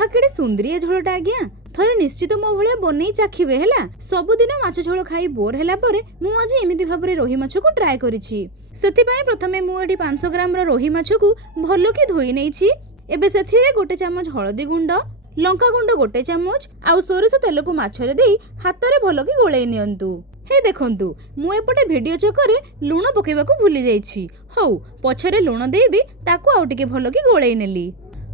आहा केडे सुंदरिया झोलटा आज्ञा थरे निश्चित मो भलिया बनै चाखिबे हैला। सबुदिन माछ झोल खाई बोर हैला परे मु आज एमिति भाबरे रोही माछ को ट्राई करिछि। सेति पय प्रथमे मु एठी 500 ग्राम रो रोही माछ को भलो की धोई नैछि। एबे सेथिरे गोटे चामच हळदी गुंड, लंका गुंड गोटे चामच आउ सोरिष तेल को माछरे देई हातरे भलो की गोळै नियंतु। हे देखंतु मु एपटे वीडियो चक्कर लुण पकेबा को भूली जाइछि। हौ पछरे लुण देबी ताकू आउ टिके भलो की गोळै नेली।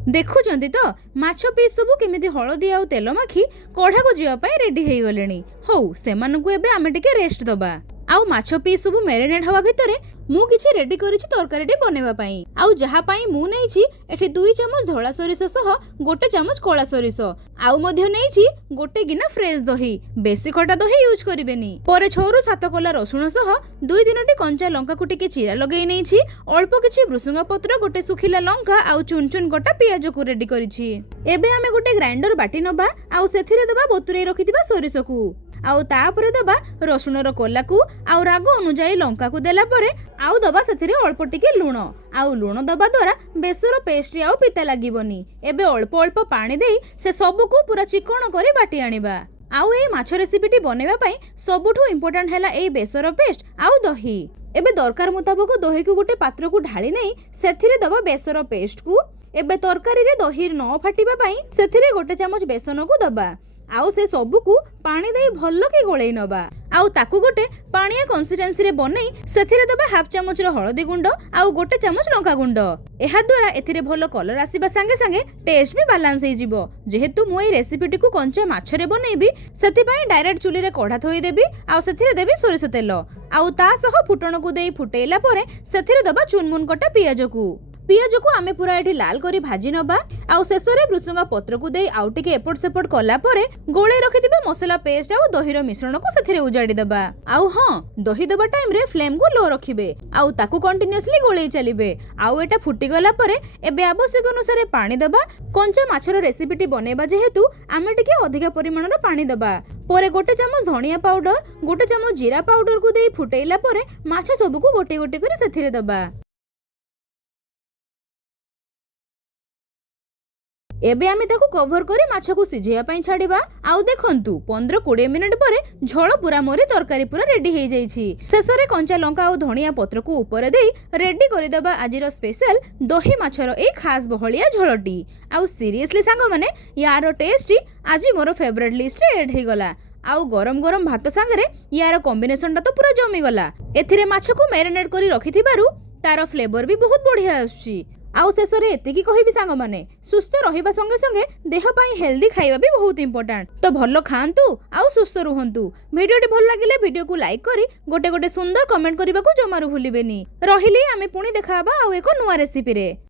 देखुचंती तो माछ पीस सब केमिति हळदी आउ तेल माखी कढ़ा को जीवा पय रेडी हेई गलेनी। हौ सेमानकु एबे आमे टिके रेस्ट दबा। आउ माछ पीस सब मैरिनेट हवा भितरे मु किछि रेडी करिछि तरकारीटी बनेबा पई। आउ जहा पई मु नेछि एठी 2 चामच धोळा सरिष सह गोटे चामच कोळा सरिष आउ मध्य नेछि गोटे गिना फ्रेश दही। बेसी खटा दही यूज करिवेनी। परे 6 रु 7 कोला रसुण सह 2-3टी कंचा लंका को टिके चिरा लगेई नेछि। अल्प किछि भृसुंगा पत्र, गोटे सुखिला लंका आउ चुन चुन कटा पियाज को रेडी करिछि। एबे आमे गोटे ग्राइंडर बाटी नबा आउ सेथिरे दबा बतुरै रखिथिबा सरिष को आउ तापरे दबा रसुण रो कोला को आउ राग अनुजाई लंका को देला परे आउ दबा सेथिरे अल्प टिके लुण आउ लुण दबा द्वारा बेसर पेस्ट आउ पिता लागिबनी। एबे अल्प अल्प पानी देई से सब को पूरा चिकन करी बाटी आनिबा। आउ ए माछ रेसिपीटी बनेबा पई सबुठु इंपोर्टेंट हैला ए बेसर पेस्ट आउ दही। एबे दरकार मुताबिक दही को गोटे पात्र को ढाली नै सेथिरे दबा बेसर पेस्ट को। एबे तरकारी रे दही न फाटिबा पई सेथिरे गोटे चामच बेसन को दबा आउ से सबु को पानी देई भल्लो के गोळै नबा। आउ ताकू गोटे पानिया कंसिस्टेंसी रे बनै सेथिरे दबा हाफ चामच रो हळदी गुंड आउ गोटे चामच लंका गुंड। एहा द्वारा एथिरे भलो कलर आसीबा संगे संगे टेस्ट भी बैलेंस हे जिवो। जेहेतु मु ए रेसिपीटी को कंचा माछ रे बनेबी सेति पई डायरेक्ट चुली रे कढ़ा थोई देबी आउ सेथिरे देबी सोरिष तेल आउ ता सह फुटण को देई फुटेइला परे सेथिरे दबा चुनमुन कटा पियाज को आमे पूरा एठी लाल करी भाजी नबा आउ शेषरे भृसुंगा पत्र को देई आउ टिके एपट सेपट कला परे गोळे रखिथिबा मसला पेस्ट आउ दहीर मिश्रण को सेथिरे उजाडी दबा। आउ हां दही दबा टाइम रे फ्लेम को लो रखिबे आउ ताकू कंटीन्यूअसली गोळेई चलिबे। आउ एटा फुटी गला परे एबे आवश्यक अनुसार पानी दबा। कंचा माछर रेसिपीटी बनेबा जेहेतु आमे टिके अधिक परिमाण रो पानी दबा। परे गोटे चामच धनिया पाउडर, गोटे चामच जीरा पाउडर को देई फुटेइला परे माछ सब को गोटे गोटे करी सेथिरे दबा। एबे आमे ताकू कवर करी माछ को सिझेया पई छाडिबा। आउ देखंतु 15-20 मिनिट परे झोल पूरा मोरी तरकारी पूरा रेडी हे जाईछि। शेषरे कंचा लंका आउ धनिया पत्र को ऊपर देई रेडी करि दबा आजिरो स्पेशल दही माछरो ए खास बहलिया झोलटी। आउ सीरियसली सांग माने यार टेस्ट आज मोर फेवरेट लिस्ट रे ऐड हे गला। आउ गरम गरम भात संगे यार कॉम्बिनेशन टा तो पूरा जमी गला। एथिरे माछ को मैरिनेट करी रखिथिबारु तार फ्लेवर भी बहुत बढ़िया आछी। आउ शेषरे एतिकी कहिबी सांग माने सुस्थ रहिबा संगे संगे देह पई हेल्दी खाइबा भी बहुत इंपोर्टेंट। तो भलो खांतु आउ सुस्थ रुहंतु। वीडियोटी भल लागिले वीडियो को लाइक करी गोटे गोटे सुंदर कमेंट करबा को जमारू भूलिबेनी। रहिली आमे पुणी देखाबा आउ एको नुवा रेसिपी रे।